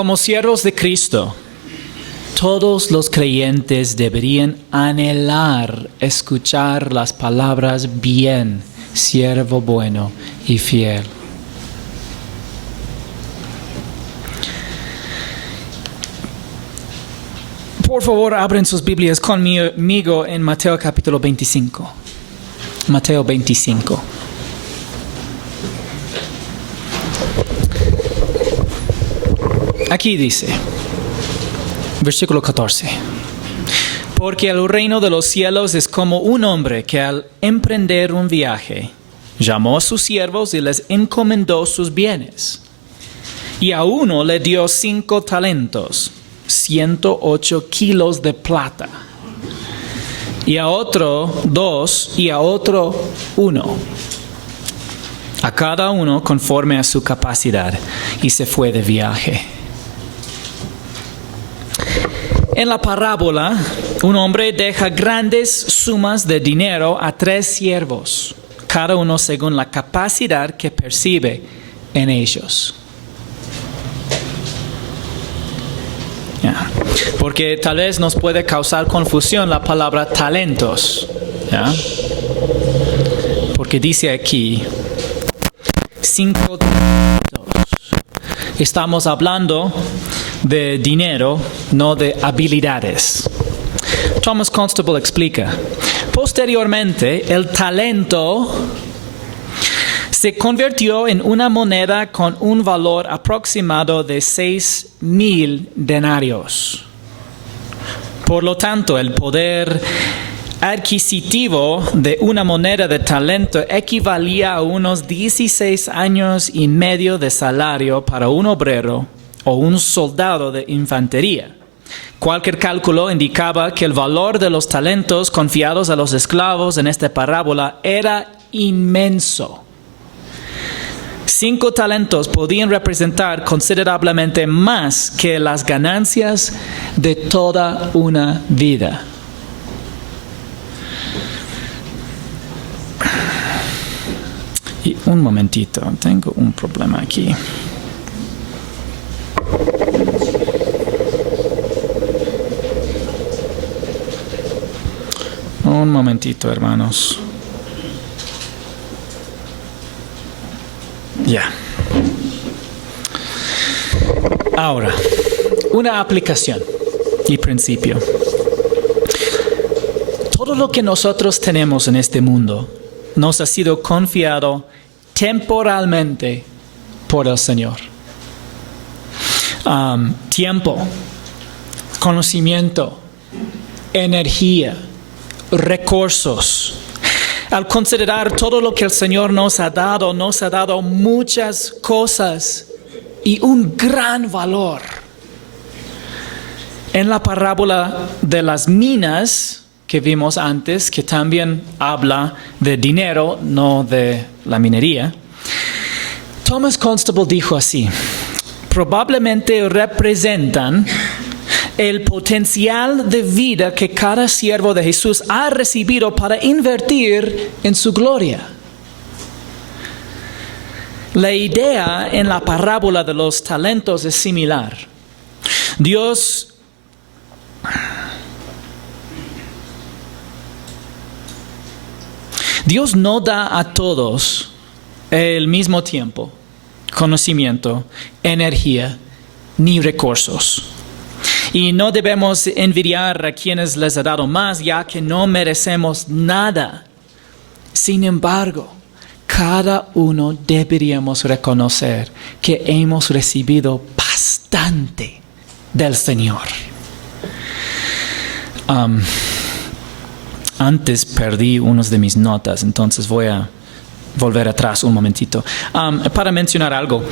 Como siervos de Cristo, todos los creyentes deberían anhelar escuchar las palabras bien, siervo bueno y fiel. Por favor, abren sus Biblias conmigo en Mateo capítulo 25. Mateo 25. Aquí dice, versículo 14. Porque el reino de los cielos es como un hombre que al emprender un viaje, llamó a sus siervos y les encomendó sus bienes. Y a uno le dio 5 talentos, 108 kilos de plata. Y a otro 2, y a otro 1. A cada uno conforme a su capacidad, y se fue de viaje. En la parábola, un hombre deja grandes sumas de dinero a 3 siervos, cada uno según la capacidad que percibe en ellos. Porque tal vez nos puede causar confusión la palabra talentos. Porque dice aquí 5 talentos. Estamos hablando de dinero, no de habilidades. Thomas Constable explica. Posteriormente, el talento se convirtió en una moneda con un valor aproximado de 6,000 denarios. Por lo tanto, el poder adquisitivo de una moneda de talento equivalía a unos 16 años y medio de salario para un obrero o un soldado de infantería. Cualquier cálculo indicaba que el valor de los talentos confiados a los esclavos en esta parábola era inmenso. 5 talentos podían representar considerablemente más que las ganancias de toda una vida. Y un momentito, tengo un problema aquí. Un momentito, hermanos. Ya. Ahora, una aplicación y principio. Todo lo que nosotros tenemos en este mundo nos ha sido confiado temporalmente por el Señor. Tiempo, conocimiento, energía, recursos. Al considerar todo lo que el Señor nos ha dado muchas cosas y un gran valor. En la parábola de las minas que vimos antes, que también habla de dinero, no de la minería, Thomas Constable dijo así: probablemente representan el potencial de vida que cada siervo de Jesús ha recibido para invertir en su gloria. La idea en la parábola de los talentos es similar. Dios no da a todos el mismo tiempo, conocimiento, energía, ni recursos. Y no debemos envidiar a quienes les ha dado más, ya que no merecemos nada. Sin embargo, cada uno deberíamos reconocer que hemos recibido bastante del Señor. Antes perdí unos de mis notas, entonces voy a volver atrás un momentito. Para mencionar algo.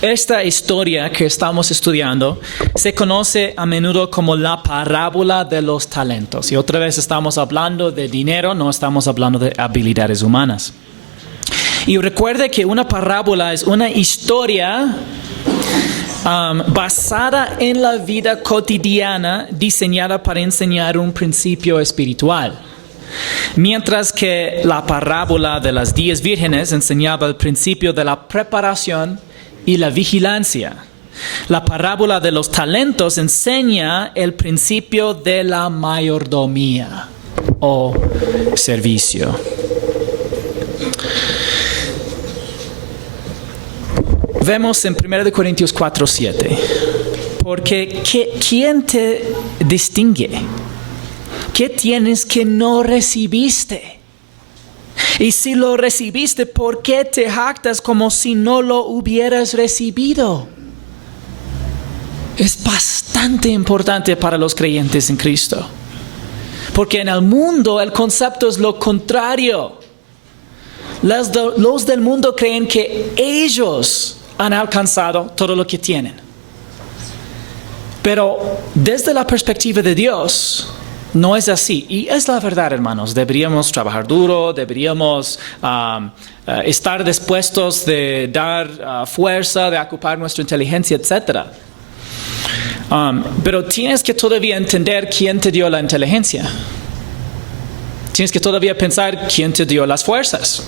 Esta historia que estamos estudiando se conoce a menudo como la parábola de los talentos. Y otra vez estamos hablando de dinero, no estamos hablando de habilidades humanas. Y recuerde que una parábola es una historia basada en la vida cotidiana, diseñada para enseñar un principio espiritual. Mientras que la parábola de las 10 vírgenes enseñaba el principio de la preparación y la vigilancia. La parábola de los talentos enseña el principio de la mayordomía o servicio. Vemos en 1 Corintios 4:7, porque ¿quién te distingue? ¿Qué tienes que no recibiste? Y si lo recibiste, ¿por qué te jactas como si no lo hubieras recibido? Es bastante importante para los creyentes en Cristo, porque en el mundo el concepto es lo contrario. Los del mundo creen que ellos han alcanzado todo lo que tienen. Pero desde la perspectiva de Dios, no es así. Y es la verdad, hermanos. Deberíamos trabajar duro, deberíamos estar dispuestos de dar fuerza, de ocupar nuestra inteligencia, etc. Pero tienes que todavía entender quién te dio la inteligencia. Tienes que todavía pensar quién te dio las fuerzas.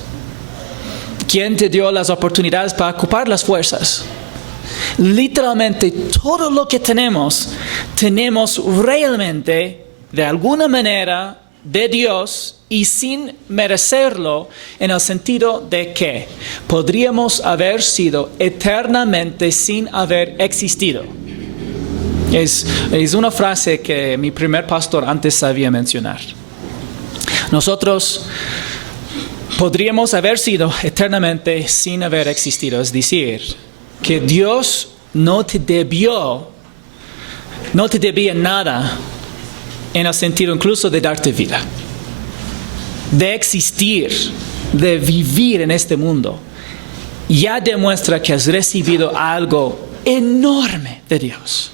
¿Quién te dio las oportunidades para ocupar las fuerzas? Literalmente todo lo que tenemos realmente, de alguna manera, de Dios y sin merecerlo, en el sentido de que podríamos haber sido eternamente sin haber existido. Es una frase que mi primer pastor antes sabía mencionar. Nosotros podríamos haber sido eternamente sin haber existido. Es decir, que Dios no te debía nada, en el sentido incluso de darte vida, de existir, de vivir en este mundo. Ya demuestra que has recibido algo enorme de Dios.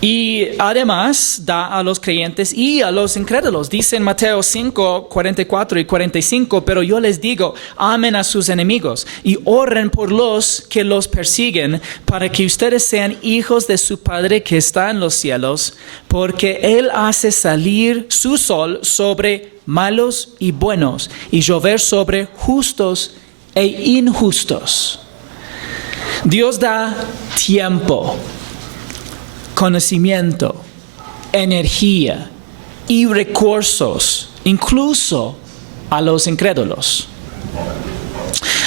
Y además da a los creyentes y a los incrédulos. Dice en Mateo 5, 44 y 45, pero yo les digo, amen a sus enemigos y oren por los que los persiguen, para que ustedes sean hijos de su Padre que está en los cielos, porque Él hace salir su sol sobre malos y buenos, y llover sobre justos e injustos. Dios da tiempo, conocimiento, energía y recursos, incluso a los incrédulos.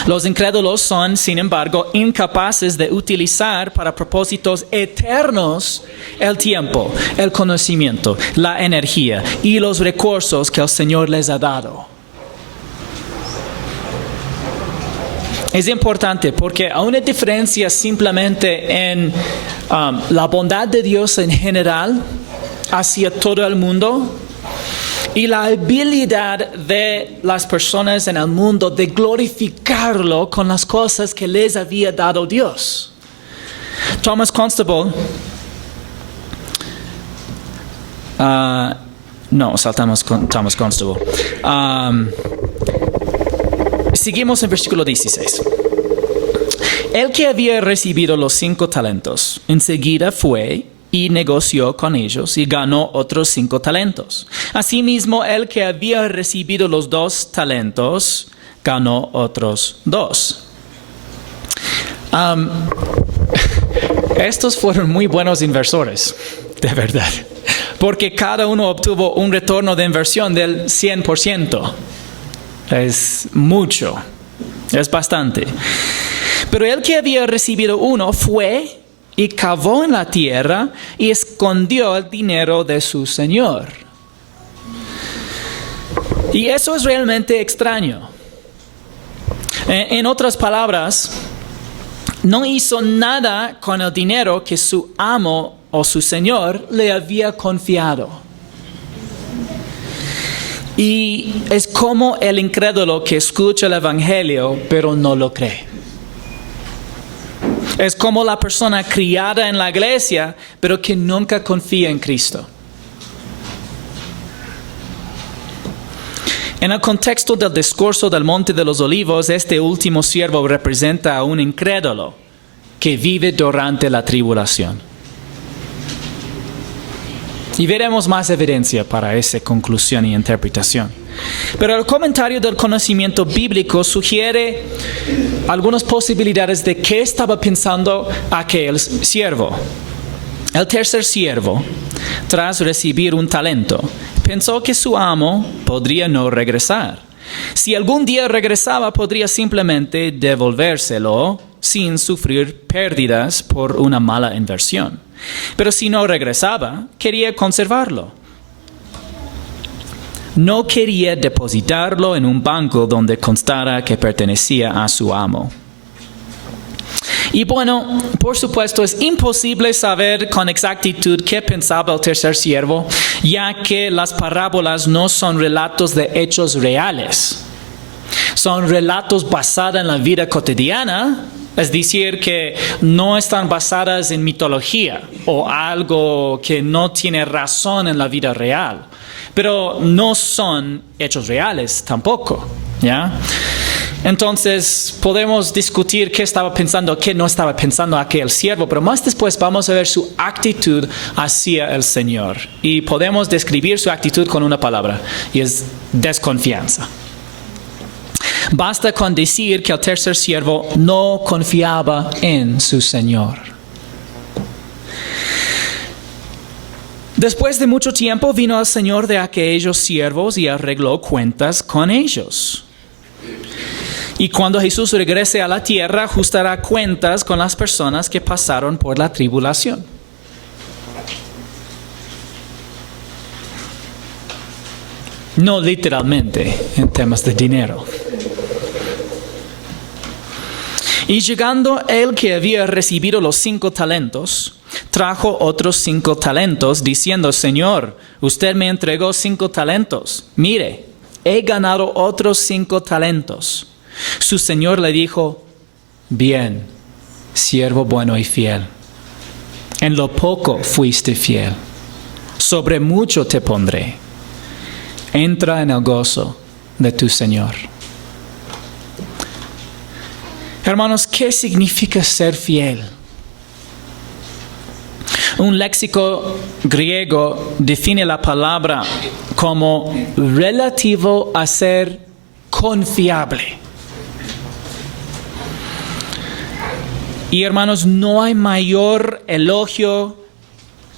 Los incrédulos son, sin embargo, incapaces de utilizar para propósitos eternos el tiempo, el conocimiento, la energía y los recursos que el Señor les ha dado. Es importante porque hay una diferencia simplemente en la bondad de Dios en general hacia todo el mundo y la habilidad de las personas en el mundo de glorificarlo con las cosas que les había dado Dios. Thomas Constable, saltamos con Thomas Constable. Seguimos en versículo 16. El que había recibido los 5 talentos, enseguida fue y negoció con ellos y ganó otros 5 talentos. Asimismo, el que había recibido los 2 talentos, ganó otros 2. Estos fueron muy buenos inversores, de verdad, porque cada uno obtuvo un retorno de inversión del 100%. Es mucho, es bastante. Pero el que había recibido 1 fue y cavó en la tierra y escondió el dinero de su señor. Y eso es realmente extraño. En otras palabras, no hizo nada con el dinero que su amo o su señor le había confiado. Y es como el incrédulo que escucha el evangelio pero no lo cree. Es como la persona criada en la iglesia pero que nunca confía en Cristo. En el contexto del discurso del Monte de los Olivos, este último siervo representa a un incrédulo que vive durante la tribulación. Y veremos más evidencia para esa conclusión y interpretación. Pero el comentario del conocimiento bíblico sugiere algunas posibilidades de qué estaba pensando aquel siervo. El tercer siervo, tras recibir un talento, pensó que su amo podría no regresar. Si algún día regresaba, podría simplemente devolvérselo sin sufrir pérdidas por una mala inversión. Pero si no regresaba, quería conservarlo. No quería depositarlo en un banco donde constara que pertenecía a su amo. Y bueno, por supuesto, es imposible saber con exactitud qué pensaba el tercer siervo, ya que las parábolas no son relatos de hechos reales. Son relatos basados en la vida cotidiana, es decir, que no están basadas en mitología o algo que no tiene razón en la vida real. Pero no son hechos reales tampoco, ¿ya? Entonces podemos discutir qué estaba pensando, qué no estaba pensando aquel siervo, pero más después vamos a ver su actitud hacia el Señor. Y podemos describir su actitud con una palabra, y es desconfianza. Basta con decir que el tercer siervo no confiaba en su Señor. Después de mucho tiempo vino el Señor de aquellos siervos y arregló cuentas con ellos. Y cuando Jesús regrese a la tierra, ajustará cuentas con las personas que pasaron por la tribulación. No literalmente en temas de dinero. Y llegando el que había recibido los 5 talentos, trajo otros 5 talentos, diciendo: Señor, usted me entregó 5 talentos. Mire, he ganado otros 5 talentos. Su Señor le dijo: bien, siervo bueno y fiel. En lo poco fuiste fiel, sobre mucho te pondré. Entra en el gozo de tu Señor. Hermanos, ¿qué significa ser fiel? Un léxico griego define la palabra como relativo a ser confiable. Y hermanos, no hay mayor elogio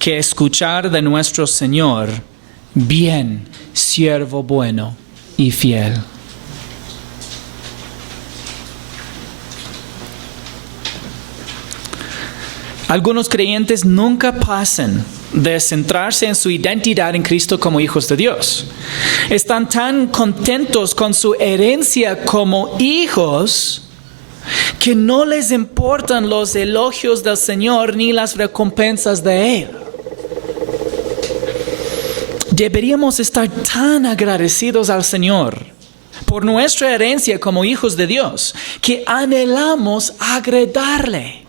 que escuchar de nuestro Señor: bien, siervo bueno y fiel. Algunos creyentes nunca pasan de centrarse en su identidad en Cristo como hijos de Dios. Están tan contentos con su herencia como hijos que no les importan los elogios del Señor ni las recompensas de Él. Deberíamos estar tan agradecidos al Señor por nuestra herencia como hijos de Dios que anhelamos agradarle.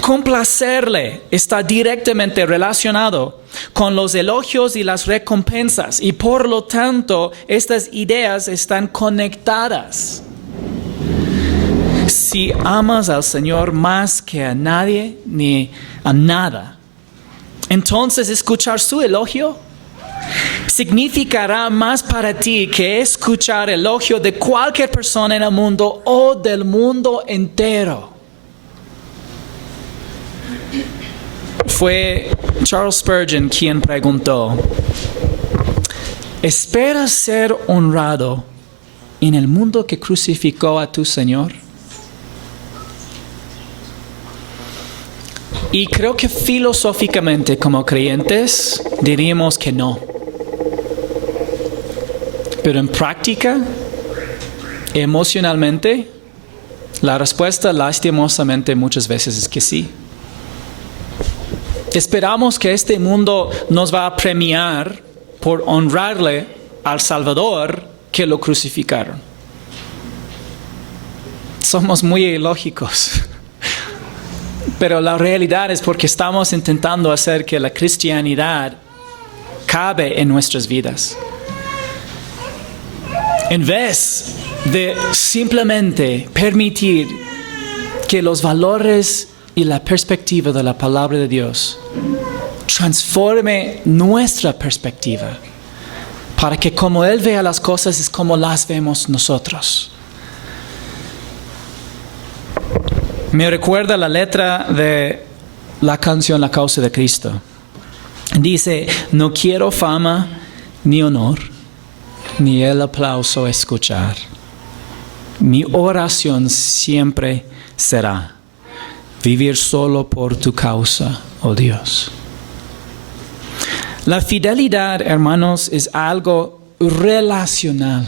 Complacerle está directamente relacionado con los elogios y las recompensas, y por lo tanto estas ideas están conectadas. Si amas al Señor más que a nadie ni a nada, entonces escuchar su elogio significará más para ti que escuchar elogio de cualquier persona en el mundo o del mundo entero. Fue Charles Spurgeon quien preguntó: ¿esperas ser honrado en el mundo que crucificó a tu Señor? Y creo que filosóficamente como creyentes diríamos que no. Pero en práctica, emocionalmente, la respuesta lastimosamente muchas veces es que sí. Esperamos que este mundo nos va a premiar por honrarle al Salvador que lo crucificaron. Somos muy ilógicos. Pero la realidad es porque estamos intentando hacer que la cristianidad cabe en nuestras vidas. En vez de simplemente permitir que los valores y la perspectiva de la palabra de Dios transforme nuestra perspectiva para que como Él vea las cosas es como las vemos nosotros. Me recuerda la letra de la canción La causa de Cristo. Dice, no quiero fama ni honor, ni el aplauso escuchar. Mi oración siempre será vivir solo por tu causa, oh Dios. La fidelidad, hermanos, es algo relacional.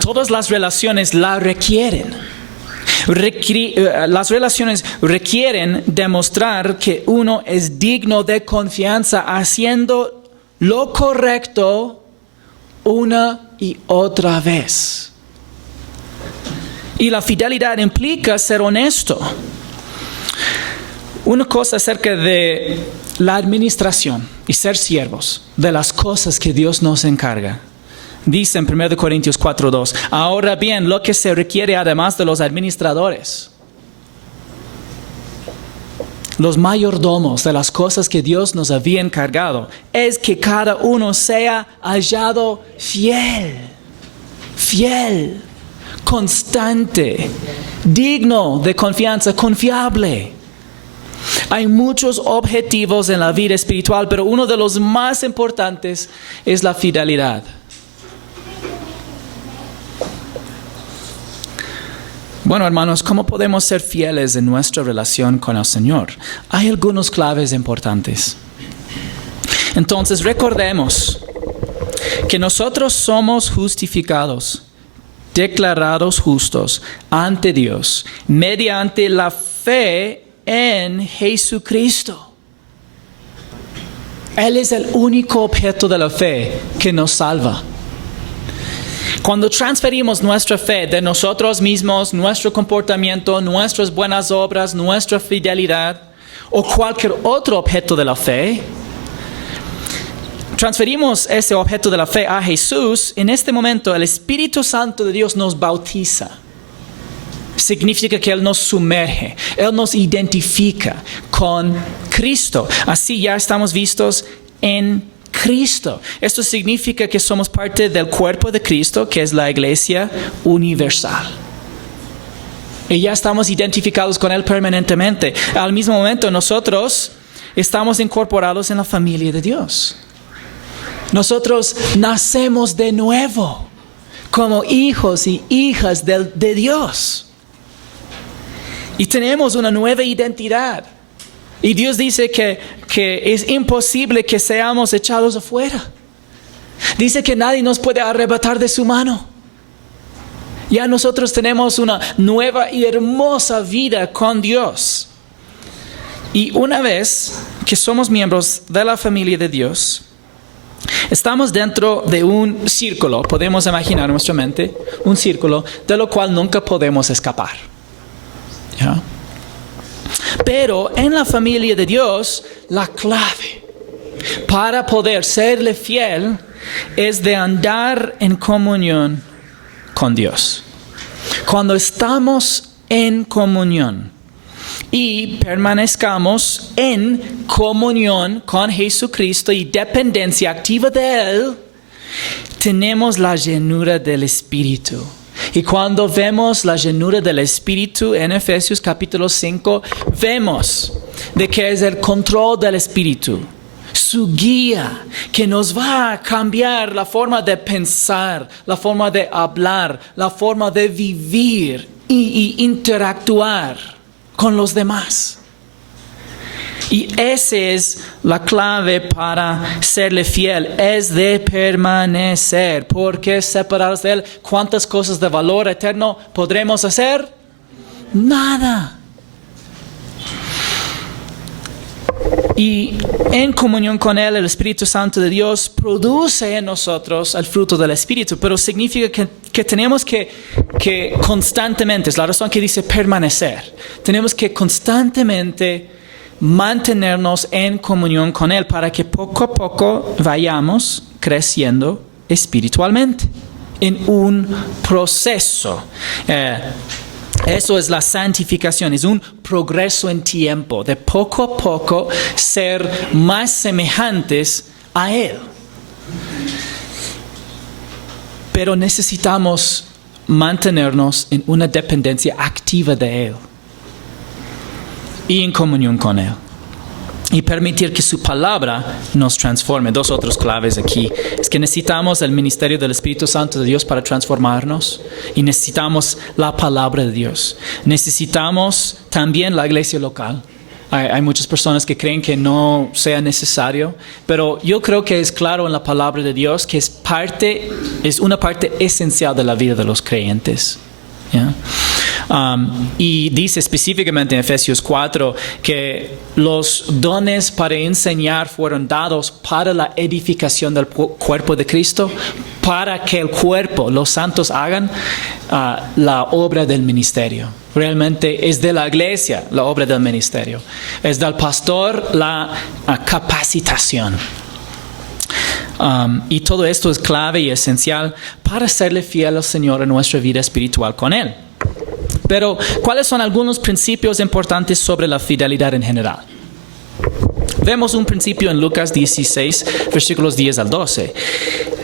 Todas las relaciones la requieren. Las relaciones requieren demostrar que uno es digno de confianza haciendo lo correcto una y otra vez. Y la fidelidad implica ser honesto. Una cosa acerca de la administración y ser siervos de las cosas que Dios nos encarga. Dice en 1 Corintios 4:2, ahora bien, lo que se requiere además de los administradores, los mayordomos de las cosas que Dios nos había encargado, es que cada uno sea hallado fiel, constante, digno de confianza, confiable. Hay muchos objetivos en la vida espiritual, pero uno de los más importantes es la fidelidad. Bueno, hermanos, ¿cómo podemos ser fieles en nuestra relación con el Señor? Hay algunas claves importantes. Entonces, recordemos que nosotros somos justificados, declarados justos ante Dios, mediante la fe en Jesucristo. Él es el único objeto de la fe que nos salva. Cuando transferimos nuestra fe de nosotros mismos, nuestro comportamiento, nuestras buenas obras, nuestra fidelidad o cualquier otro objeto de la fe, transferimos ese objeto de la fe a Jesús, en este momento el Espíritu Santo de Dios nos bautiza. Significa que Él nos sumerge, Él nos identifica con Cristo. Así ya estamos vistos en Cristo. Esto significa que somos parte del cuerpo de Cristo, que es la iglesia universal. Y ya estamos identificados con Él permanentemente. Al mismo momento, nosotros estamos incorporados en la familia de Dios. Nosotros nacemos de nuevo como hijos y hijas de Dios. Y tenemos una nueva identidad. Y Dios dice que es imposible que seamos echados afuera. Dice que nadie nos puede arrebatar de su mano. Ya nosotros tenemos una nueva y hermosa vida con Dios. Y una vez que somos miembros de la familia de Dios, estamos dentro de un círculo, podemos imaginar en nuestra mente, un círculo de lo cual nunca podemos escapar. ¿Ya? Pero en la familia de Dios, la clave para poder serle fiel es de andar en comunión con Dios. Cuando estamos en comunión y permanezcamos en comunión con Jesucristo y dependencia activa de Él, tenemos la llenura del Espíritu. Y cuando vemos la llenura del Espíritu en Efesios capítulo 5, vemos de que es el control del Espíritu, su guía, que nos va a cambiar la forma de pensar, la forma de hablar, la forma de vivir y interactuar con los demás. Y esa es la clave para serle fiel, es de permanecer, porque separados de Él, ¿cuántas cosas de valor eterno podremos hacer? Nada. Y en comunión con Él, el Espíritu Santo de Dios produce en nosotros el fruto del Espíritu, pero significa que tenemos que constantemente, es la razón que dice permanecer, tenemos que constantemente mantenernos en comunión con Él para que poco a poco vayamos creciendo espiritualmente en un proceso. Eso es la santificación, es un progreso en tiempo, de poco a poco ser más semejantes a Él. Pero necesitamos mantenernos en una dependencia activa de Él y en comunión con Él. Y permitir que su palabra nos transforme. Dos otros claves aquí. Es que necesitamos el ministerio del Espíritu Santo de Dios para transformarnos. Y necesitamos la palabra de Dios. Necesitamos también la iglesia local. Hay muchas personas que creen que no sea necesario. Pero yo creo que es claro en la palabra de Dios que es una parte esencial de la vida de los creyentes. ¿Ya? Y dice específicamente en Efesios 4 que los dones para enseñar fueron dados para la edificación del cuerpo de Cristo, para que el cuerpo, los santos, hagan la obra del ministerio. Realmente es de la iglesia la obra del ministerio. Es del pastor la capacitación. Y todo esto es clave y esencial para serle fiel al Señor en nuestra vida espiritual con Él. Pero, ¿cuáles son algunos principios importantes sobre la fidelidad en general? Vemos un principio en Lucas 16, versículos 10 al 12.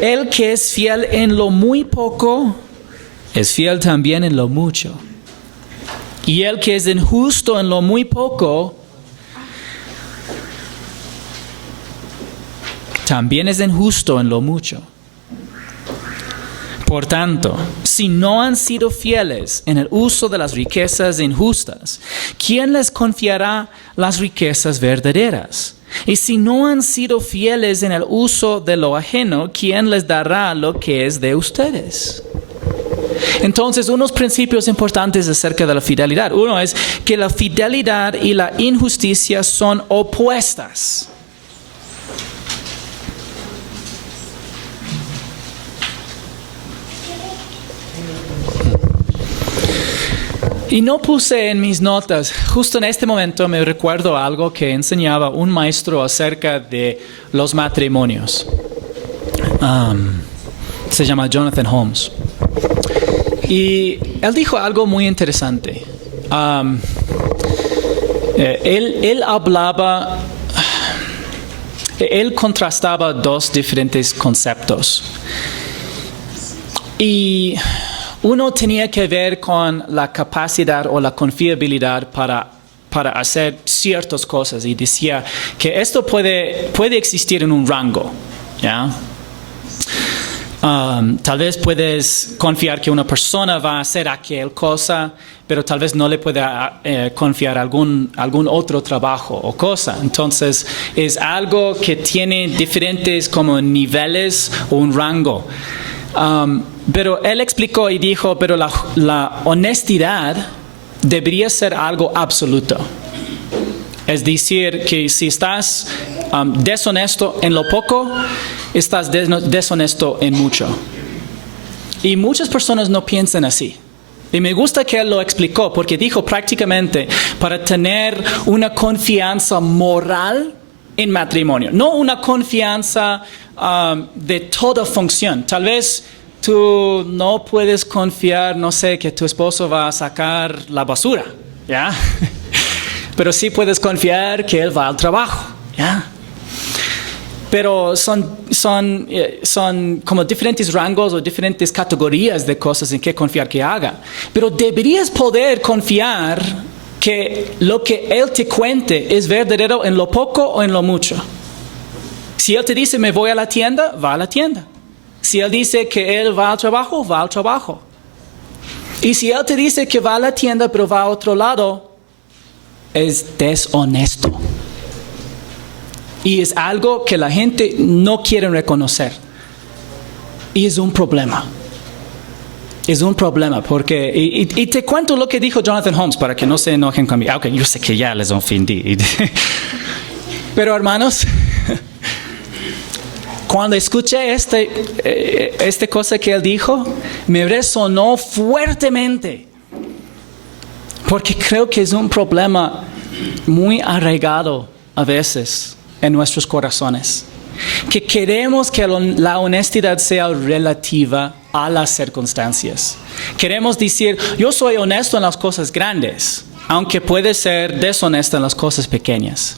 El que es fiel en lo muy poco, es fiel también en lo mucho. Y el que es injusto en lo muy poco, también es injusto en lo mucho. Por tanto, si no han sido fieles en el uso de las riquezas injustas, ¿quién les confiará las riquezas verdaderas? Y si no han sido fieles en el uso de lo ajeno, ¿quién les dará lo que es de ustedes? Entonces, unos principios importantes acerca de la fidelidad. Uno es que la fidelidad y la injusticia son opuestas. Y no puse en mis notas, justo en este momento me recuerdo algo que enseñaba un maestro acerca de los matrimonios. Se llama Jonathan Holmes. Y él dijo algo muy interesante. Él contrastaba dos diferentes conceptos. Y uno tenía que ver con la capacidad o la confiabilidad para hacer ciertas cosas. Y decía que esto puede existir en un rango, ¿ya? Tal vez puedes confiar que una persona va a hacer aquella cosa, pero tal vez no le pueda confiar algún otro trabajo o cosa. Entonces, es algo que tiene diferentes como niveles o un rango. Pero él explicó y dijo, pero la honestidad debería ser algo absoluto. Es decir, que si estás deshonesto en lo poco, estás deshonesto en mucho. Y muchas personas no piensan así. Y me gusta que él lo explicó, porque dijo prácticamente para tener una confianza moral en matrimonio, no una confianza de toda función. Tal vez tú no puedes confiar, no sé, que tu esposo va a sacar la basura, ¿ya? Pero sí puedes confiar que él va al trabajo, ¿ya? Pero son como diferentes rangos o diferentes categorías de cosas en que confiar que haga. Pero deberías poder confiar que lo que él te cuente es verdadero en lo poco o en lo mucho. Si él te dice, me voy a la tienda, va a la tienda. Si él dice que él va al trabajo, va al trabajo. Y si él te dice que va a la tienda, pero va a otro lado, es deshonesto. Y es algo que la gente no quiere reconocer. Y es un problema. Es un problema porque... Y te cuento lo que dijo Jonathan Holmes para que no se enojen conmigo. Okay, yo sé que ya les ofendí. Pero hermanos, cuando escuché esta cosa que él dijo, me resonó fuertemente. Porque creo que es un problema muy arraigado a veces en nuestros corazones. Que queremos que la honestidad sea relativa a las circunstancias. Queremos decir, yo soy honesto en las cosas grandes, aunque puede ser deshonesto en las cosas pequeñas.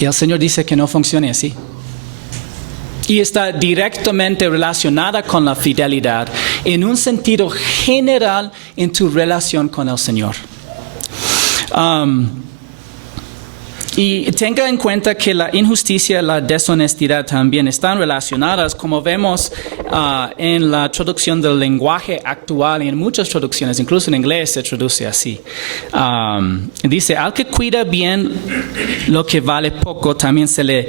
Y el Señor dice que no funcione así. y está directamente relacionada con la fidelidad en un sentido general en tu relación con el Señor. Y tenga en cuenta que la injusticia y la deshonestidad también están relacionadas, como vemos en la traducción del lenguaje actual y en muchas traducciones, incluso en inglés se traduce así. Dice, al que cuida bien lo que vale poco, también se le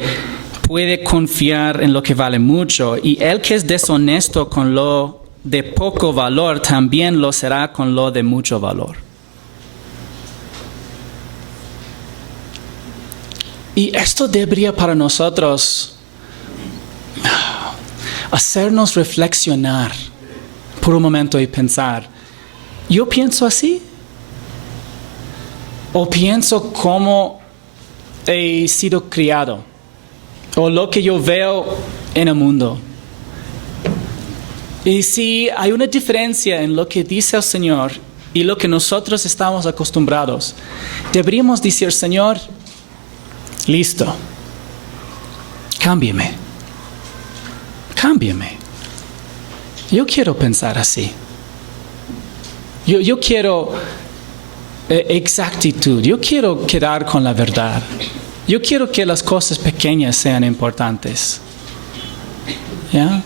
puede confiar en lo que vale mucho. Y el que es deshonesto con lo de poco valor, también lo será con lo de mucho valor. Y esto debería para nosotros hacernos reflexionar por un momento y pensar, ¿yo pienso así? ¿O pienso cómo he sido criado? ¿O lo que yo veo en el mundo? Y si hay una diferencia en lo que dice el Señor y lo que nosotros estamos acostumbrados, deberíamos decir, Señor, listo, cámbiame. Yo quiero pensar así. Yo quiero exactitud. Yo quiero quedar con la verdad. Yo quiero que las cosas pequeñas sean importantes. ¿Ya?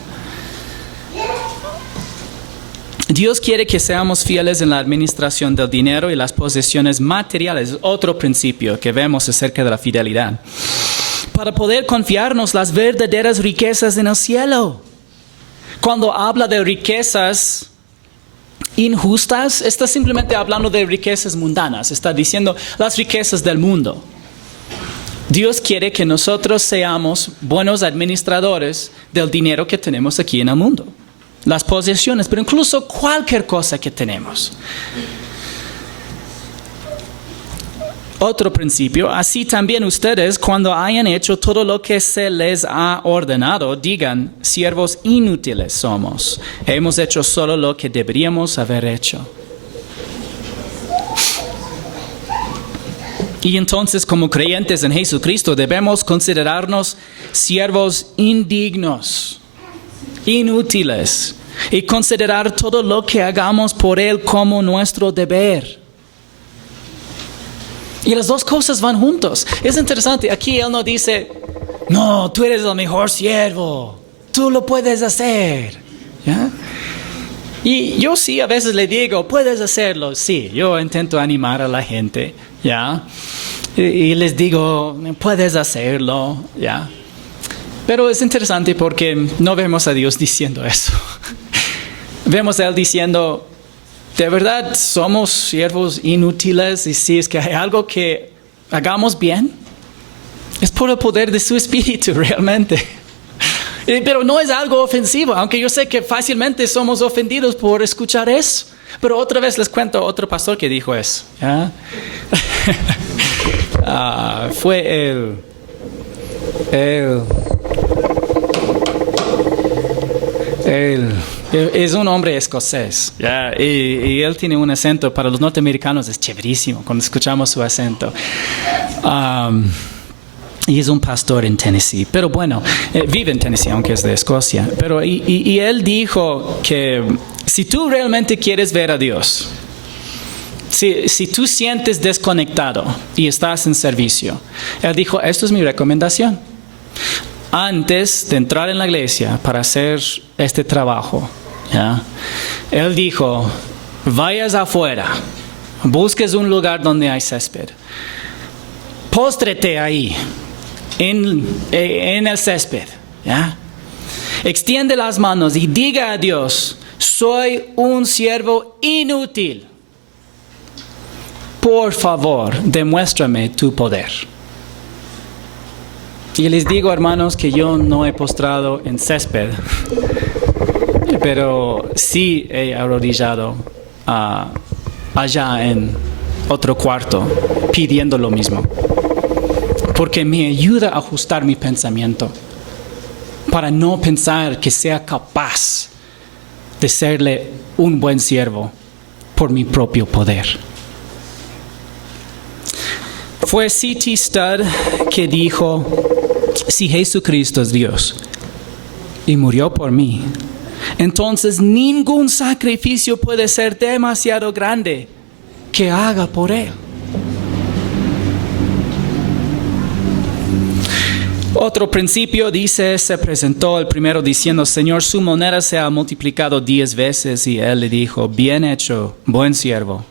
Dios quiere que seamos fieles en la administración del dinero y las posesiones materiales. Otro principio que vemos acerca de la fidelidad. Para poder confiarnos las verdaderas riquezas en el cielo. Cuando habla de riquezas injustas, está simplemente hablando de riquezas mundanas. Está diciendo las riquezas del mundo. Dios quiere que nosotros seamos buenos administradores del dinero que tenemos aquí en el mundo. Las posesiones, pero incluso cualquier cosa que tenemos. Otro principio, así también ustedes, cuando hayan hecho todo lo que se les ha ordenado, digan, siervos inútiles somos. Hemos hecho solo lo que deberíamos haber hecho. Y entonces, como creyentes en Jesucristo, debemos considerarnos siervos indignos, inútiles, y considerar todo lo que hagamos por Él como nuestro deber. Y las dos cosas van juntos. Es interesante, aquí Él no dice, no, tú eres el mejor siervo, tú lo puedes hacer. ¿Ya? Y yo sí a veces le digo, puedes hacerlo. Sí, yo intento animar a la gente, ¿ya? Y les digo, puedes hacerlo, ¿ya? Pero es interesante porque no vemos a Dios diciendo eso. Vemos a Él diciendo, de verdad somos siervos inútiles, y si es que hay algo que hagamos bien, es por el poder de su Espíritu realmente. Pero no es algo ofensivo, aunque yo sé que fácilmente somos ofendidos por escuchar eso. Pero otra vez les cuento otro pastor que dijo eso. ¿Ya? Fue él. Es un hombre escocés, ¿ya? Y él tiene un acento, para los norteamericanos es chéverísimo cuando escuchamos su acento. Y es un pastor en Tennessee, pero bueno, vive en Tennessee, aunque es de Escocia. Pero y él dijo que si tú realmente quieres ver a Dios, si tú sientes desconectado y estás en servicio, él dijo, esto es mi recomendación. Antes de entrar en la iglesia para hacer este trabajo, ¿ya? Él dijo, vayas afuera, busques un lugar donde hay césped, póstrete ahí, en el césped, ¿ya? Extiende las manos y diga a Dios, soy un siervo inútil. Por favor, demuéstrame tu poder. Y les digo, hermanos, que yo no he postrado en césped, pero sí he arrodillado allá en otro cuarto, pidiendo lo mismo. Porque me ayuda a ajustar mi pensamiento, para no pensar que sea capaz de serle un buen siervo por mi propio poder. Fue C.T. Studd que dijo, si Jesucristo es Dios, y murió por mí. Entonces ningún sacrificio puede ser demasiado grande que haga por él. Otro principio dice, se presentó el primero diciendo, Señor, su moneda se ha multiplicado 10 veces. Y él le dijo, bien hecho, buen siervo.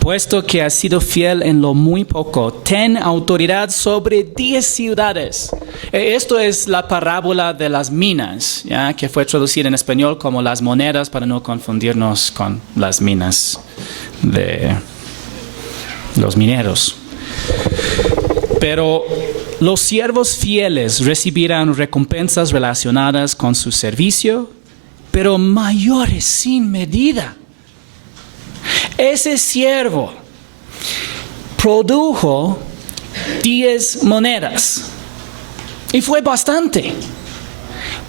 Puesto que has sido fiel en lo muy poco, ten autoridad sobre 10 ciudades. Esto es la parábola de las minas, ¿ya? Que fue traducida en español como las monedas para no confundirnos con las minas de los mineros. Pero los siervos fieles recibirán recompensas relacionadas con su servicio, pero mayores sin medida. Ese siervo produjo 10 monedas y fue bastante.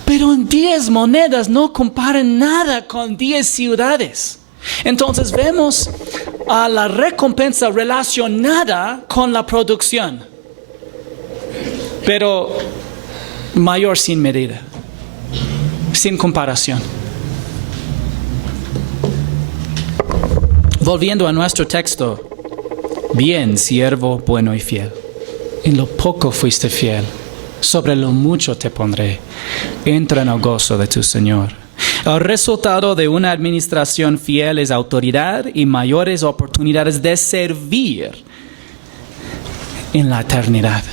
Pero 10 monedas no comparan nada con 10 ciudades. Entonces vemos a la recompensa relacionada con la producción, pero mayor sin medida, sin comparación. Volviendo a nuestro texto, bien, siervo bueno y fiel. En lo poco fuiste fiel, sobre lo mucho te pondré. Entra en el gozo de tu Señor. El resultado de una administración fiel es autoridad y mayores oportunidades de servir en la eternidad.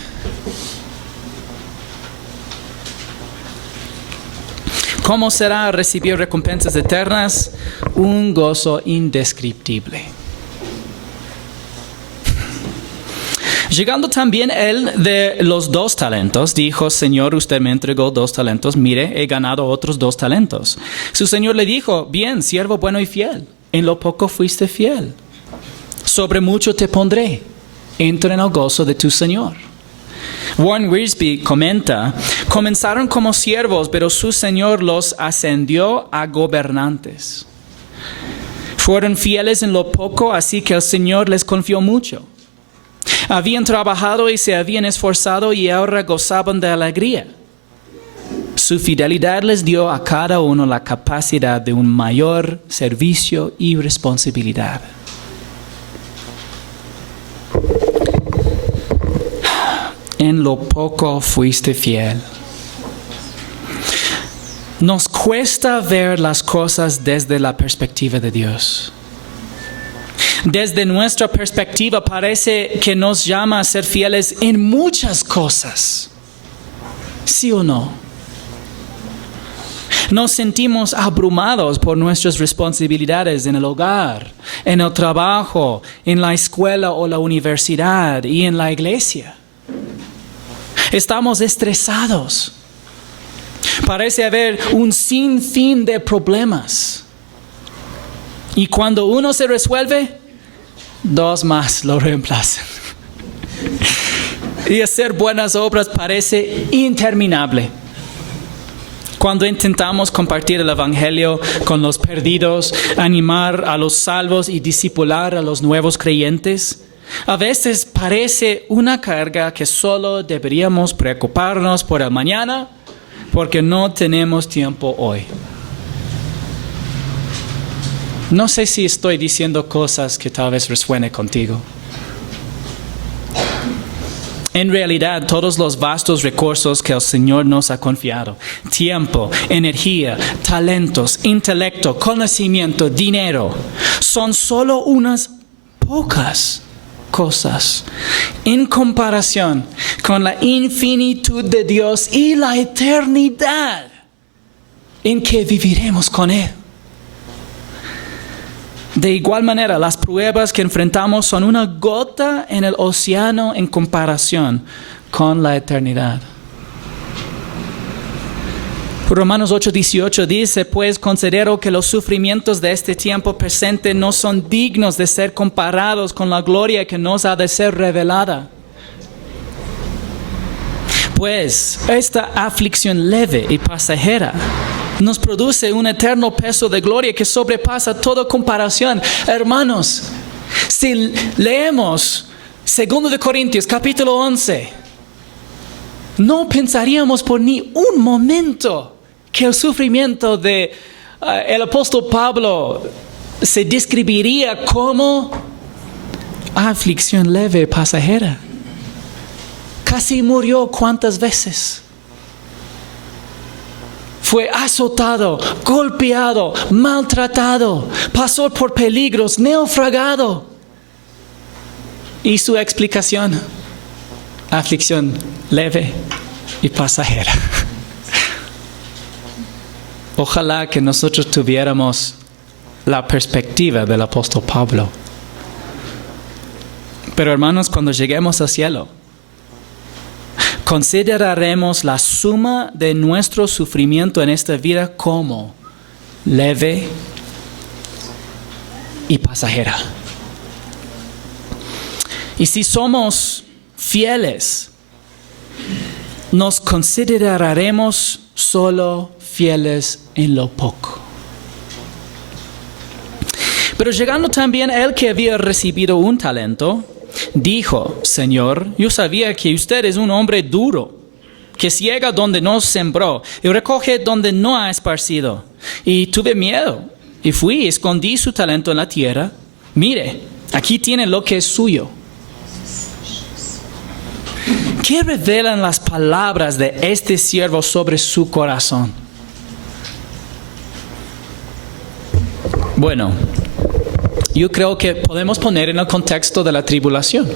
¿Cómo será recibir recompensas eternas? Un gozo indescriptible. Llegando también él de los 2 talentos, dijo, Señor, usted me entregó 2 talentos, mire, he ganado otros 2 talentos. Su Señor le dijo, bien, siervo bueno y fiel, en lo poco fuiste fiel, sobre mucho te pondré, entra en el gozo de tu Señor. Warren Wiersbe comenta, comenzaron como siervos, pero su Señor los ascendió a gobernantes. Fueron fieles en lo poco, así que el Señor les confió mucho. Habían trabajado y se habían esforzado y ahora gozaban de alegría. Su fidelidad les dio a cada uno la capacidad de un mayor servicio y responsabilidad. En lo poco fuiste fiel. Nos cuesta ver las cosas desde la perspectiva de Dios. Desde nuestra perspectiva parece que nos llama a ser fieles en muchas cosas. ¿Sí o no? Nos sentimos abrumados por nuestras responsabilidades en el hogar, en el trabajo, en la escuela o la universidad y en la iglesia. Estamos estresados. Parece haber un sinfín de problemas. Y cuando uno se resuelve, 2 más lo reemplazan. Y hacer buenas obras parece interminable. Cuando intentamos compartir el Evangelio con los perdidos, animar a los salvos y discipular a los nuevos creyentes, a veces parece una carga que solo deberíamos preocuparnos por el mañana porque no tenemos tiempo hoy. No sé si estoy diciendo cosas que tal vez resuene contigo. En realidad, todos los vastos recursos que el Señor nos ha confiado, tiempo, energía, talentos, intelecto, conocimiento, dinero, son solo unas pocas cosas en comparación con la infinitud de Dios y la eternidad en que viviremos con Él. De igual manera, las pruebas que enfrentamos son una gota en el océano en comparación con la eternidad. Romanos 8:18 dice, pues considero que los sufrimientos de este tiempo presente no son dignos de ser comparados con la gloria que nos ha de ser revelada. Pues esta aflicción leve y pasajera nos produce un eterno peso de gloria que sobrepasa toda comparación. Hermanos, si leemos 2 Corintios capítulo 11, no pensaríamos por ni un momento que el sufrimiento de el apóstol Pablo se describiría como aflicción leve, pasajera. Casi murió ¿cuántas veces? Fue azotado, golpeado, maltratado, pasó por peligros, naufragado. Y su explicación, aflicción leve y pasajera. Ojalá que nosotros tuviéramos la perspectiva del apóstol Pablo. Pero hermanos, cuando lleguemos al cielo, consideraremos la suma de nuestro sufrimiento en esta vida como leve y pasajera. Y si somos fieles, nos consideraremos solo fieles en lo poco. Pero llegando también el que había recibido un talento, dijo: Señor, yo sabía que usted es un hombre duro, que ciega donde no sembró y recoge donde no ha esparcido. Y tuve miedo y fui y escondí su talento en la tierra. Mire, aquí tiene lo que es suyo. ¿Qué revelan las palabras de este siervo sobre su corazón? Bueno, yo creo que podemos poner en el contexto de la tribulación.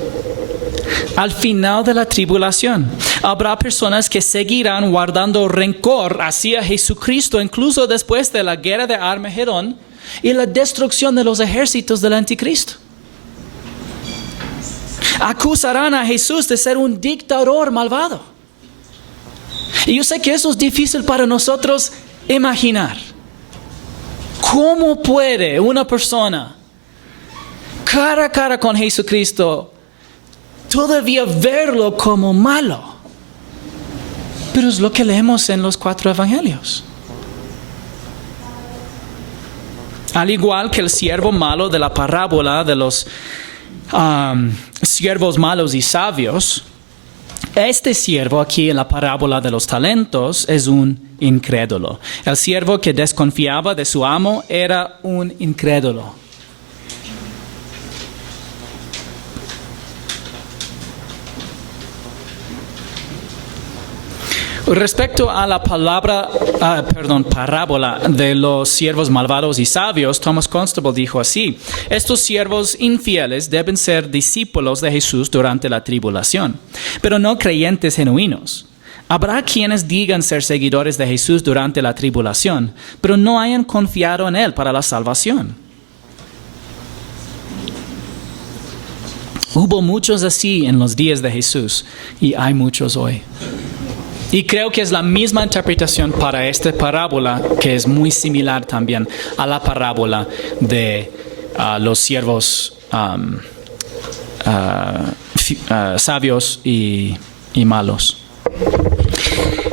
Al final de la tribulación, habrá personas que seguirán guardando rencor hacia Jesucristo, incluso después de la guerra de Armagedón y la destrucción de los ejércitos del anticristo. Acusarán a Jesús de ser un dictador malvado. Y yo sé que eso es difícil para nosotros imaginar. ¿Cómo puede una persona cara a cara con Jesucristo todavía verlo como malo? Pero es lo que leemos en los 4 evangelios. Al igual que el siervo malo de la parábola de los siervos malos y sabios, este siervo aquí en la parábola de los talentos es un incrédulo. El siervo que desconfiaba de su amo era un incrédulo. Respecto a la parábola de los siervos malvados y sabios, Thomas Constable dijo así: estos siervos infieles deben ser discípulos de Jesús durante la tribulación, pero no creyentes genuinos. Habrá quienes digan ser seguidores de Jesús durante la tribulación, pero no hayan confiado en Él para la salvación. Hubo muchos así en los días de Jesús y hay muchos hoy. Y creo que es la misma interpretación para esta parábola, que es muy similar también a la parábola de los siervos sabios y malos.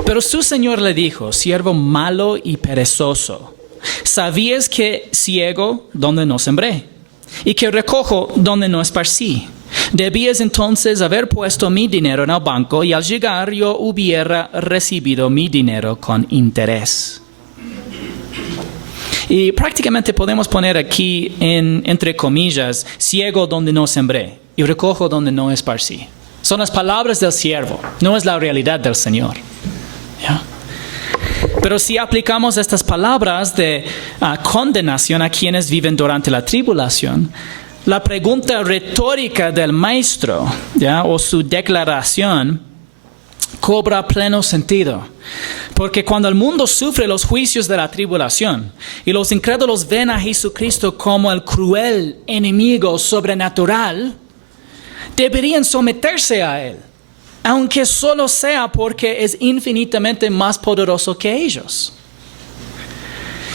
Pero su señor le dijo: siervo malo y perezoso, ¿sabías que ciego donde no sembré y que recojo donde no esparcí? Debías entonces haber puesto mi dinero en el banco y al llegar yo hubiera recibido mi dinero con interés. Y prácticamente podemos poner aquí entre comillas: ciego donde no sembré y recojo donde no esparcí. Son las palabras del siervo, no es la realidad del Señor. ¿Ya? Pero si aplicamos estas palabras de condenación a quienes viven durante la tribulación, la pregunta retórica del maestro, ¿ya?, o su declaración, cobra pleno sentido. Porque cuando el mundo sufre los juicios de la tribulación y los incrédulos ven a Jesucristo como el cruel enemigo sobrenatural, deberían someterse a Él, aunque solo sea porque es infinitamente más poderoso que ellos.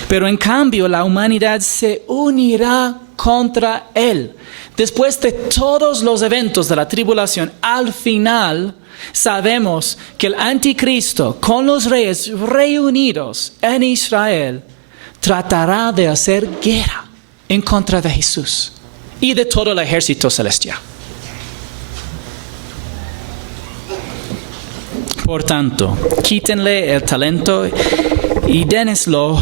Pero en cambio la humanidad se unirá contra Él. Después de todos los eventos de la tribulación, al final sabemos que el anticristo con los reyes reunidos en Israel tratará de hacer guerra en contra de Jesús y de todo el ejército celestial. Por tanto, quítenle el talento y dénselo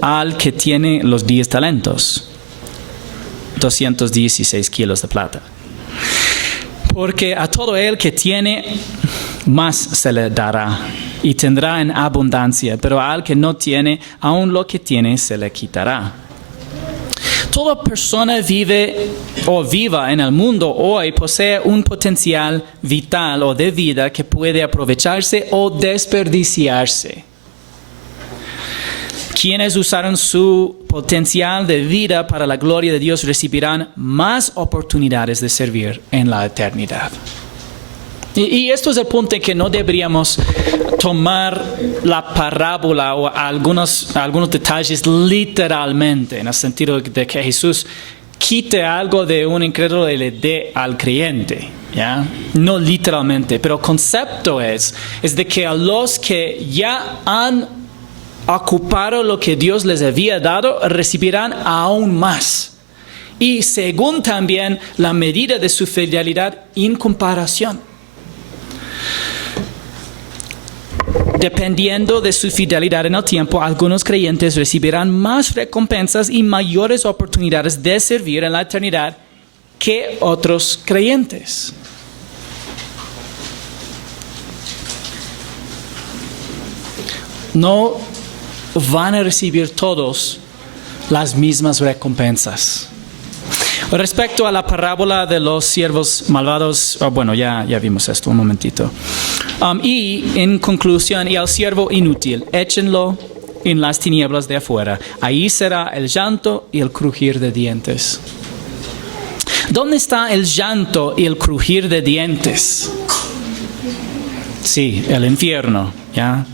al que tiene los 10 talentos, 216 kilos de plata. Porque a todo el que tiene, más se le dará y tendrá en abundancia, pero al que no tiene, aun lo que tiene se le quitará. Toda persona vive o viva en el mundo hoy posee un potencial vital o de vida que puede aprovecharse o desperdiciarse. Quienes usaron su potencial de vida para la gloria de Dios recibirán más oportunidades de servir en la eternidad. Y esto es el punto en que no deberíamos tomar la parábola o algunos detalles literalmente, en el sentido de que Jesús quite algo de un incrédulo y le dé al creyente, ¿ya? No literalmente, pero el concepto es de que a los que ya han ocupado lo que Dios les había dado, recibirán aún más. Y según también la medida de su fidelidad en comparación. Dependiendo de su fidelidad en el tiempo, algunos creyentes recibirán más recompensas y mayores oportunidades de servir en la eternidad que otros creyentes. No van a recibir todos las mismas recompensas. Respecto a la parábola de los siervos malvados, bueno, ya vimos esto un momentito. Y en conclusión, y al siervo inútil, échenlo en las tinieblas de afuera. Ahí será el llanto y el crujir de dientes. ¿Dónde está el llanto y el crujir de dientes? Sí, el infierno, ¿ya?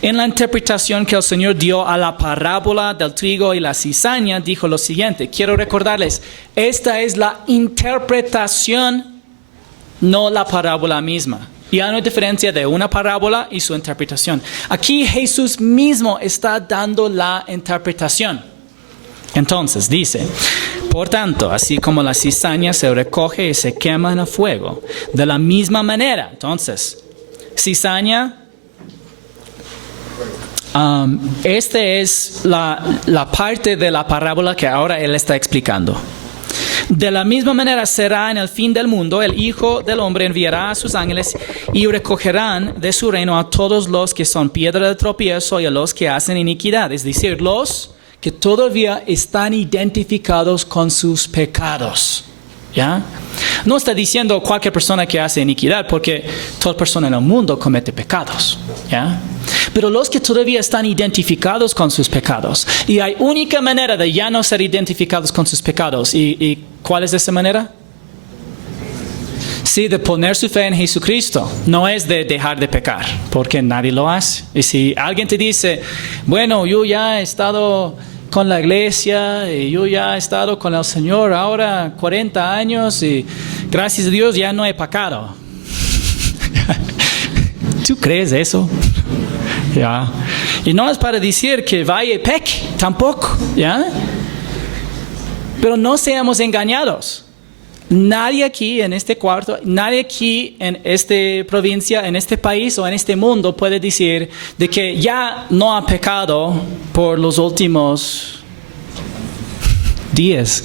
En la interpretación que el Señor dio a la parábola del trigo y la cizaña, dijo lo siguiente. Quiero recordarles, esta es la interpretación, no la parábola misma. Ya no hay diferencia de una parábola y su interpretación. Aquí Jesús mismo está dando la interpretación. Entonces dice, por tanto, así como la cizaña se recoge y se quema en el fuego, de la misma manera, entonces, cizaña, esta es la parte de la parábola que ahora él está explicando. De la misma manera será en el fin del mundo, el Hijo del Hombre enviará a sus ángeles y recogerán de su reino a todos los que son piedra de tropiezo y a los que hacen iniquidad, es decir, los que todavía están identificados con sus pecados. ¿Ya? No está diciendo cualquier persona que hace iniquidad, porque toda persona en el mundo comete pecados, ¿ya? Pero los que todavía están identificados con sus pecados, y hay única manera de ya no ser identificados con sus pecados, ¿y cuál es esa manera? Sí, de poner su fe en Jesucristo, no es de dejar de pecar, porque nadie lo hace. Y si alguien te dice, bueno, yo ya he estado con la iglesia y yo ya he estado con el Señor ahora 40 años y gracias a Dios ya no he pecado. ¿Tú crees eso? ¿Ya? Y no es para decir que vaya y peque, tampoco, ¿ya? Pero no seamos engañados. Nadie aquí en este cuarto, nadie aquí en esta provincia, en este país o en este mundo puede decir de que ya no ha pecado por los últimos días.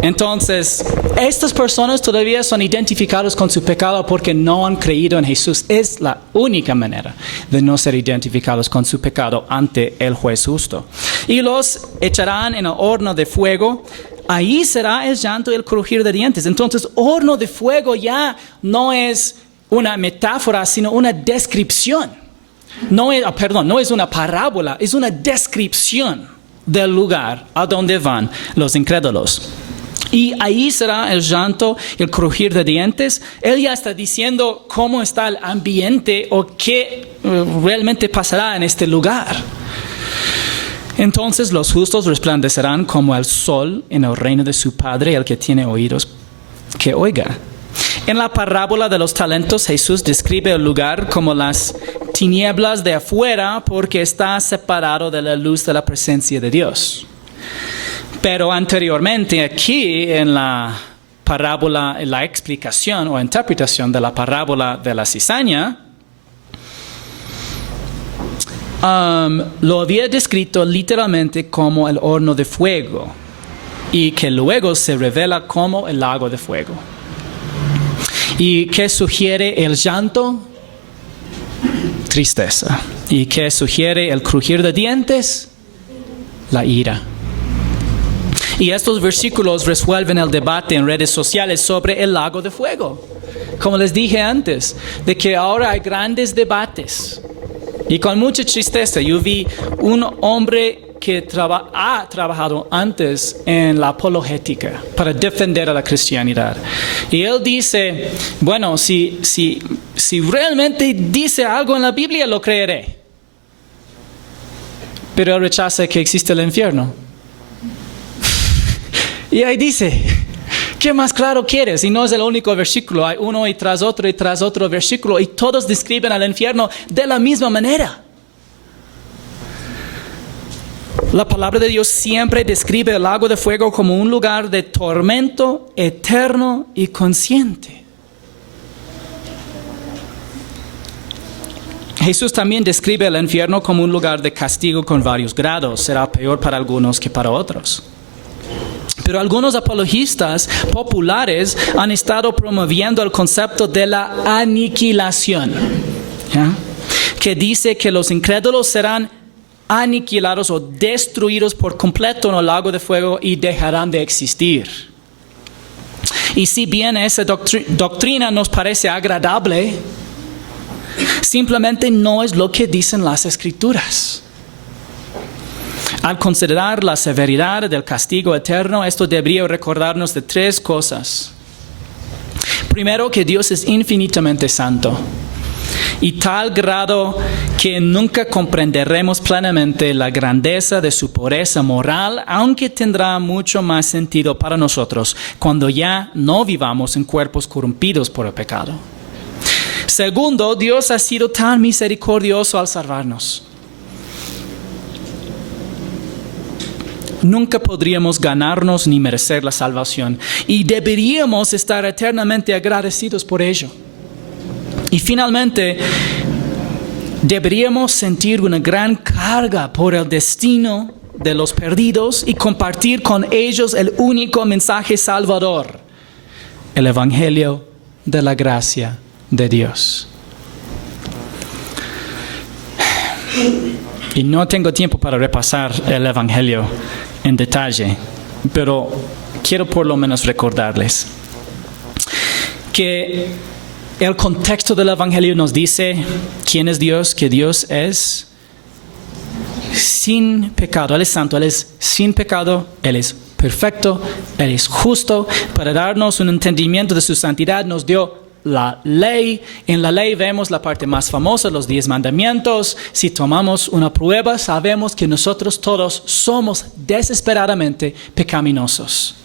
Entonces, estas personas todavía son identificadas con su pecado porque no han creído en Jesús. Es la única manera de no ser identificados con su pecado ante el juez justo. Y los echarán en el horno de fuego. Ahí será el llanto y el crujir de dientes. Entonces, horno de fuego ya no es una metáfora, sino una descripción. No es una parábola, es una descripción del lugar a donde van los incrédulos. Y ahí será el llanto y el crujir de dientes. Él ya está diciendo cómo está el ambiente o qué realmente pasará en este lugar. Entonces los justos resplandecerán como el sol en el reino de su Padre. El que tiene oídos, que oiga. En la parábola de los talentos, Jesús describe el lugar como las tinieblas de afuera porque está separado de la luz de la presencia de Dios. Pero anteriormente aquí en la parábola, la explicación o interpretación de la parábola de la cizaña, lo había descrito literalmente como el horno de fuego y que luego se revela como el lago de fuego. ¿Y qué sugiere el llanto? Tristeza. ¿Y qué sugiere el crujir de dientes? La ira. Y estos versículos resuelven el debate en redes sociales sobre el lago de fuego. Como les dije antes, de que ahora hay grandes debates. Y con mucha tristeza, yo vi un hombre que ha trabajado antes en la apologética para defender a la cristianidad. Y él dice, bueno, si realmente dice algo en la Biblia, lo creeré. Pero él rechaza que existe el infierno. Y ahí dice, ¿qué más claro quieres? Y no es el único versículo, hay uno y tras otro versículo, y todos describen al infierno de la misma manera. La palabra de Dios siempre describe el lago de fuego como un lugar de tormento eterno y consciente. Jesús también describe el infierno como un lugar de castigo con varios grados. Será peor para algunos que para otros. Pero algunos apologistas populares han estado promoviendo el concepto de la aniquilación, ¿ya? Que dice que los incrédulos serán aniquilados o destruidos por completo en el lago de fuego y dejarán de existir. Y si bien esa doctrina nos parece agradable, simplemente no es lo que dicen las Escrituras. Al considerar la severidad del castigo eterno, esto debería recordarnos de tres cosas. Primero, que Dios es infinitamente santo, y tal grado que nunca comprenderemos plenamente la grandeza de su pureza moral, aunque tendrá mucho más sentido para nosotros cuando ya no vivamos en cuerpos corrompidos por el pecado. Segundo, Dios ha sido tan misericordioso al salvarnos. Nunca podríamos ganarnos ni merecer la salvación, y deberíamos estar eternamente agradecidos por ello. Y finalmente, deberíamos sentir una gran carga por el destino de los perdidos y compartir con ellos el único mensaje salvador, el Evangelio de la gracia de Dios. Y no tengo tiempo para repasar el Evangelio en detalle, pero quiero por lo menos recordarles que el contexto del Evangelio nos dice quién es Dios, que Dios es sin pecado, Él es santo, Él es sin pecado, Él es perfecto, Él es justo. Para darnos un entendimiento de su santidad nos dio la ley. En la ley vemos la parte más famosa, los 10 mandamientos. Si tomamos una prueba, sabemos que nosotros todos somos desesperadamente pecaminosos.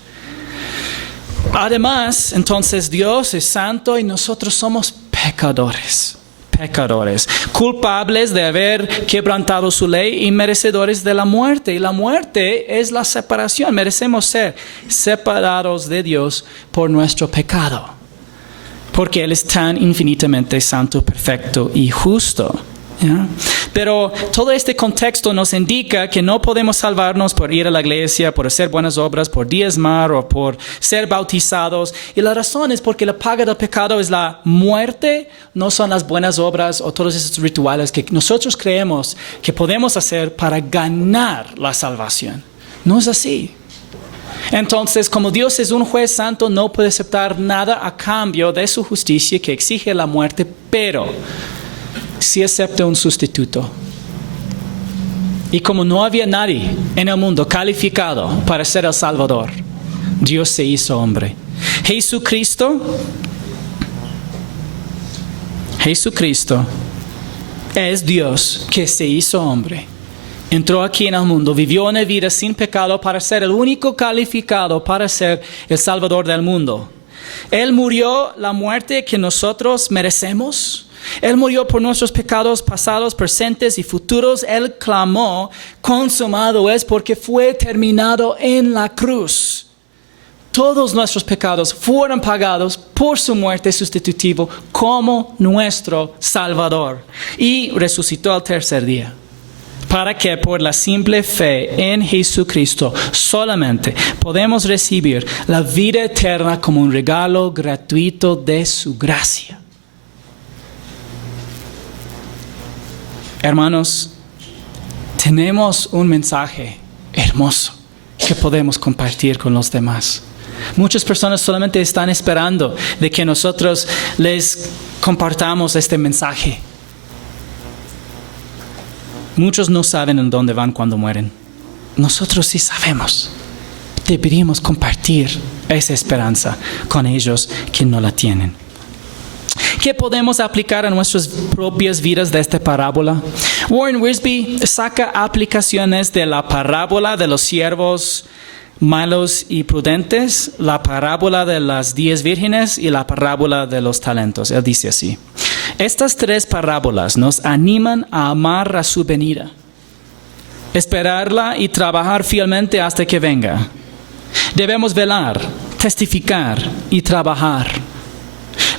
Además, entonces Dios es santo y nosotros somos pecadores, culpables de haber quebrantado su ley y merecedores de la muerte. Y la muerte es la separación. Merecemos ser separados de Dios por nuestro pecado, porque Él es tan infinitamente santo, perfecto y justo. ¿Ya? Pero todo este contexto nos indica que no podemos salvarnos por ir a la iglesia, por hacer buenas obras, por diezmar o por ser bautizados. Y la razón es porque la paga del pecado es la muerte, no son las buenas obras o todos esos rituales que nosotros creemos que podemos hacer para ganar la salvación. No es así. Entonces, como Dios es un juez santo, no puede aceptar nada a cambio de su justicia que exige la muerte, pero sí acepta un sustituto. Y como no había nadie en el mundo calificado para ser el Salvador, Dios se hizo hombre. Jesucristo es Dios que se hizo hombre. Entró aquí en el mundo, vivió una vida sin pecado para ser el único calificado para ser el Salvador del mundo. Él murió la muerte que nosotros merecemos. Él murió por nuestros pecados pasados, presentes y futuros. Él clamó, consumado es, porque fue terminado en la cruz. todos nuestros pecados fueron pagados por su muerte sustitutiva como nuestro Salvador y resucitó al tercer día. Para que por la simple fe en Jesucristo solamente podemos recibir la vida eterna como un regalo gratuito de su gracia. Hermanos, tenemos un mensaje hermoso que podemos compartir con los demás. Muchas personas solamente están esperando de que nosotros les compartamos este mensaje. Muchos no saben en dónde van cuando mueren. Nosotros sí sabemos. Deberíamos compartir esa esperanza con ellos que no la tienen. ¿Qué podemos aplicar a nuestras propias vidas de esta parábola? Warren Wiersbe saca aplicaciones de la parábola de los siervos malos y prudentes, la parábola de las 10 vírgenes y la parábola de los talentos. Él dice así: estas 3 parábolas nos animan a amar a su venida, esperarla y trabajar fielmente hasta que venga. Debemos velar, testificar y trabajar.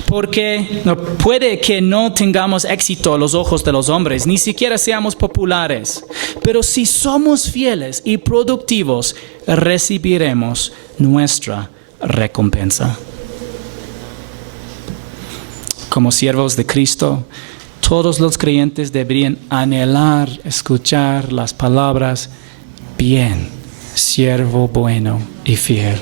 Porque puede que no tengamos éxito a los ojos de los hombres, ni siquiera seamos populares. Pero si somos fieles y productivos, recibiremos nuestra recompensa. Como siervos de Cristo, todos los creyentes deberían anhelar escuchar las palabras: bien, siervo bueno y fiel.